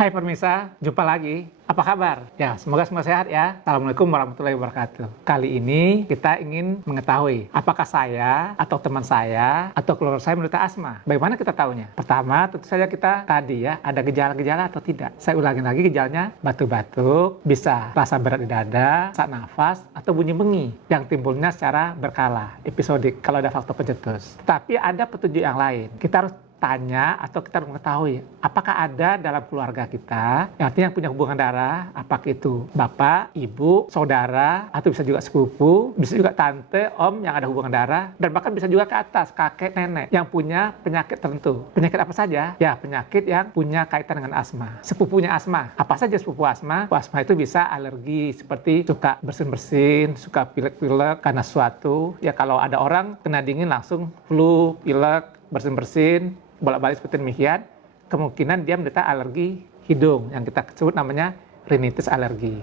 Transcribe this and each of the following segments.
Hai pemirsa, jumpa lagi. Apa kabar? Ya, semoga semua sehat ya. Assalamualaikum warahmatullahi wabarakatuh. Kali ini kita ingin mengetahui apakah saya atau teman saya atau keluarga saya menderita asma. Bagaimana kita tahunya? Pertama, tentu saja kita tadi ya, ada gejala-gejala atau tidak. Saya ulangi lagi gejalanya, batuk-batuk, bisa rasa berat di dada, sesak nafas, atau bunyi bengi yang timbulnya secara berkala, episodik kalau ada faktor pencetus. Tapi ada petunjuk yang lain. Kita harus tanya atau kita mengetahui apakah ada dalam keluarga kita yang artinya punya hubungan darah, apakah itu bapak, ibu, saudara, atau bisa juga sepupu, bisa juga tante, om yang ada hubungan darah, dan bahkan bisa juga ke atas, kakek, nenek yang punya penyakit tertentu. Penyakit apa saja? Ya, penyakit yang punya kaitan dengan asma. Sepupunya asma. Apa saja sepupu asma? Asma itu bisa alergi, seperti suka bersin-bersin, suka pilek-pilek karena suatu. Ya, kalau ada orang kena dingin langsung flu, pilek, bersin-bersin, bolak-balik seperti demikian, kemungkinan dia menderita alergi hidung yang kita sebut namanya rinitis alergi.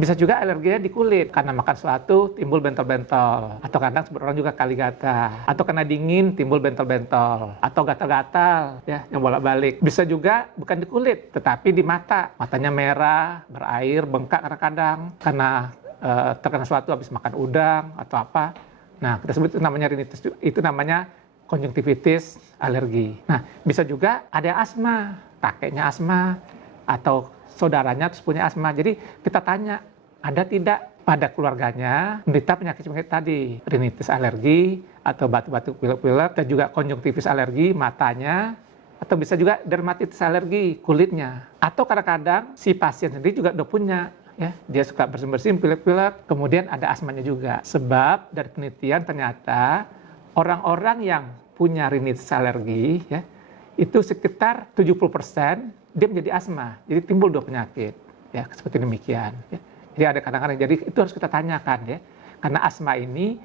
Bisa juga alerginya di kulit karena makan sesuatu timbul bentol-bentol, atau kadang sebagian orang juga kaligata, atau kena dingin timbul bentol-bentol, atau gatal-gatal ya yang bolak-balik. Bisa juga bukan di kulit tetapi di mata, matanya merah, berair, bengkak kadang-kadang karena terkena sesuatu habis makan udang atau apa. Nah, kita sebut itu namanya rinitis, itu namanya konjungtivitis alergi. Nah, bisa juga ada yang asma, kakeknya asma, atau saudaranya terus punya asma. Jadi kita tanya, ada tidak pada keluarganya menderita penyakit-penyakit tadi, rinitis alergi, atau batuk-batuk pilek-pilek, dan juga konjungtivitis alergi matanya, atau bisa juga dermatitis alergi kulitnya. Atau kadang-kadang si pasien sendiri juga udah punya, ya, dia suka bersin-bersin, pilek-pilek, kemudian ada asmanya juga. Sebab dari penelitian ternyata orang-orang yang punya rinitis alergi, ya, itu sekitar 70% dia menjadi asma. Jadi timbul dua penyakit, ya, seperti demikian. Ya. Jadi ada kadang-kadang, jadi itu harus kita tanyakan, ya, karena asma ini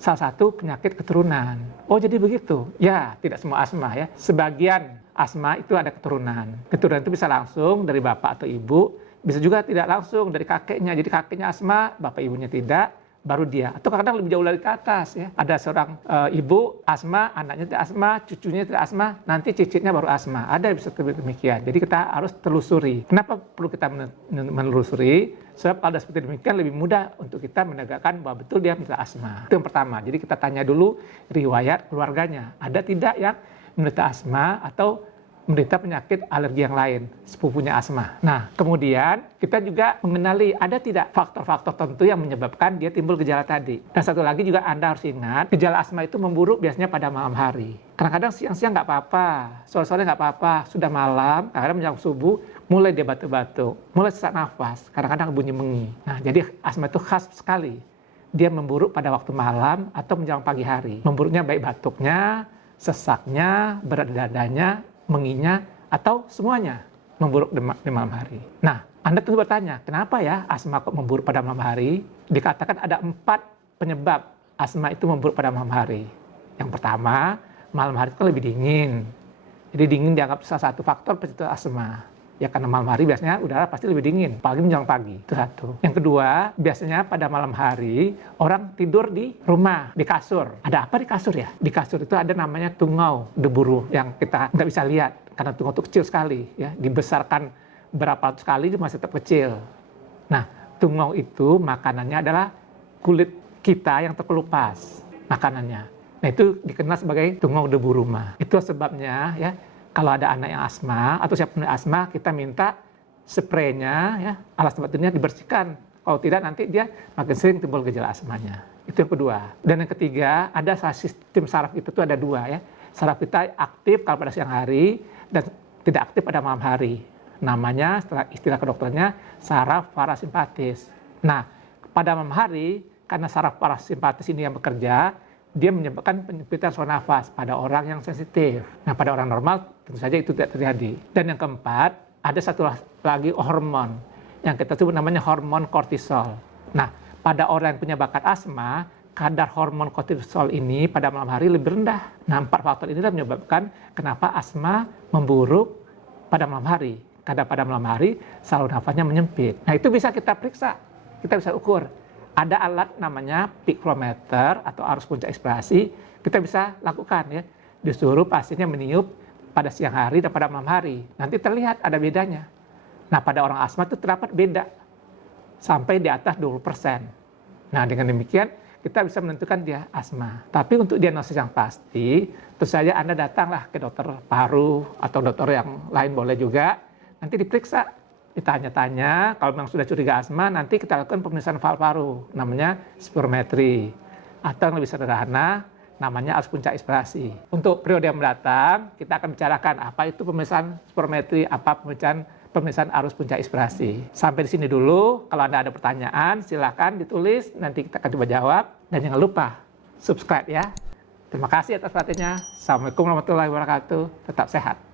salah satu penyakit keturunan. Oh, jadi begitu? Ya, tidak semua asma, ya. Sebagian asma itu ada keturunan. Keturunan itu bisa langsung dari bapak atau ibu, bisa juga tidak langsung dari kakeknya. Jadi kakeknya asma, bapak ibunya tidak, baru dia. Atau kadang-kadang lebih jauh lagi ke atas, ya. Ada seorang ibu asma, anaknya tidak asma, cucunya tidak asma, nanti cicitnya baru asma. Ada yang bisa demikian. Jadi kita harus telusuri. Kenapa perlu kita menelusuri? Sebab kalau seperti demikian lebih mudah untuk kita menegakkan bahwa betul dia menderita asma. Itu yang pertama. Jadi kita tanya dulu riwayat keluarganya. Ada tidak yang menderita asma atau menderita penyakit alergi yang lain, sepupunya asma. Nah, kemudian kita juga mengenali ada tidak faktor-faktor tertentu yang menyebabkan dia timbul gejala tadi. Dan satu lagi juga Anda harus ingat, gejala asma itu memburuk biasanya pada malam hari. Kadang-kadang siang-siang nggak apa-apa, sore-sore nggak apa-apa, sudah malam, kadang-kadang menjelang subuh, mulai dia batuk-batuk, mulai sesak nafas, kadang-kadang bunyi bengi. Nah, jadi asma itu khas sekali. Dia memburuk pada waktu malam atau menjelang pagi hari. Memburuknya baik batuknya, sesaknya, berat dadanya, menginya, atau semuanya memburuk di malam hari. Nah, Anda tentu bertanya, kenapa ya asma kok memburuk pada malam hari? Dikatakan ada 4 penyebab asma itu memburuk pada malam hari. Yang pertama, malam hari itu kan lebih dingin. Jadi dingin dianggap salah satu faktor pencetus asma. Ya karena malam hari biasanya udara pasti lebih dingin, apalagi menjelang pagi. Itu satu. Yang kedua, biasanya pada malam hari orang tidur di rumah, di kasur. Ada apa di kasur ya? Di kasur itu ada namanya tungau deburu yang kita nggak bisa lihat karena tungau itu kecil sekali, ya. Dibesarkan berapa ratus kali itu masih tetap kecil. Nah, tungau itu makanannya adalah kulit kita yang terkelupas makanannya. Nah, itu dikenal sebagai tungau debu rumah. Itu sebabnya, ya. Kalau ada anak yang asma atau siapa punya asma, kita minta spraynya, ya, alas tempat tidurnya dibersihkan. Kalau tidak nanti dia makin sering timbul gejala asmanya. Itu yang kedua. Dan yang ketiga, ada sistem saraf itu tuh ada 2, ya. Saraf kita aktif kalau pada siang hari dan tidak aktif pada malam hari. Namanya, setelah istilah kedokterannya, saraf parasimpatis. Nah, pada malam hari karena saraf parasimpatis ini yang bekerja, dia menyebabkan penyempitan saluran nafas pada orang yang sensitif. Nah, pada orang normal tentu saja itu tidak terjadi. Dan yang keempat, ada satu lagi hormon yang kita sebut namanya hormon kortisol. Nah, pada orang yang punya bakat asma, kadar hormon kortisol ini pada malam hari lebih rendah. Nah, 4 faktor ini menyebabkan kenapa asma memburuk pada malam hari. Karena pada malam hari saluran nafasnya menyempit. Nah, itu bisa kita periksa, kita bisa ukur. Ada alat namanya pikrometer atau arus puncak ekspirasi, kita bisa lakukan, ya. Disuruh pasiennya meniup pada siang hari dan pada malam hari. Nanti terlihat ada bedanya. Nah, pada orang asma itu terdapat beda, sampai di atas 20%. Nah, dengan demikian kita bisa menentukan dia asma. Tapi untuk diagnosis yang pasti, tentu saja Anda datanglah ke dokter paru atau dokter yang lain boleh juga. Nanti diperiksa, ditanya-tanya. Kalau memang sudah curiga asma, nanti kita lakukan pemeriksaan valve paru, namanya spirometri. Atau yang lebih sederhana, namanya arus puncak inspirasi. Untuk periode yang mendatang, kita akan bicarakan apa itu pemeriksaan spirometri, apa pemeriksaan arus puncak inspirasi. Sampai di sini dulu. Kalau Anda ada pertanyaan, silakan ditulis. Nanti kita akan coba jawab. Dan jangan lupa subscribe ya. Terima kasih atas perhatiannya. Assalamualaikum warahmatullahi wabarakatuh. Tetap sehat.